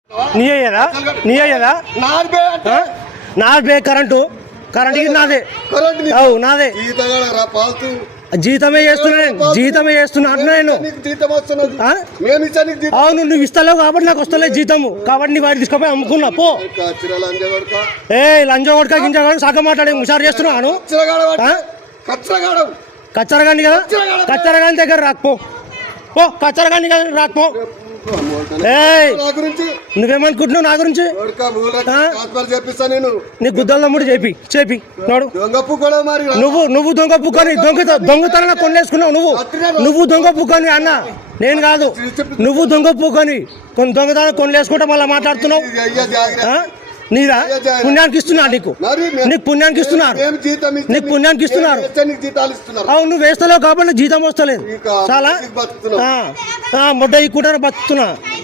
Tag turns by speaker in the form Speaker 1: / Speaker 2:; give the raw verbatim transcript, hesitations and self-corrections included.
Speaker 1: నీ అయ్యేదా నీ అయ్యేదా నాది బే కరెంటు కరెంట్ నాదే అవు నాదే జీతమే చేస్తున్నా జీతమే చేస్తున్నా అంటున్నా నేను అవును నువ్వు ఇస్తలేవు కాబట్టి నాకు వస్తలేదు జీతము కాబట్టి నీ వాడి తీసుకుపోయి అమ్ముకున్నా పో ఏ లంజో కొడక గింజ సగం మాట్లాడే హుషారు చేస్తున్నాను కచ్చరగాని కదా కచ్చరగాని దగ్గర రాకపో పో కచ్చరగాని కదా రాకపో నువ్వేమనుకుంటున్నావు నా గురించి నీ గుద్దల తమ్ముడు చేపి చేపి నోడు నువ్వు నువ్వు దొంగ పుక్కని దొంగ దొంగతనంగా కొనేసుకున్నావు నువ్వు నువ్వు దొంగ పుక్కని అన్న నేను కాదు నువ్వు దొంగ పుక్కని కొన్ని దొంగతనం కొనేసుకుంటా మళ్ళీ మాట్లాడుతున్నావు నీరా పుణ్యానికి ఇస్తున్నారు నీకు నీకు పుణ్యానికి ఇస్తున్నారు నీకు పుణ్యానికి ఇస్తున్నారు అవును నువ్వు వేస్తలేవు కాబట్టి జీతం వస్తలేదు చాలా మొడ్డ ఈ కూడా బతుకుతున్నా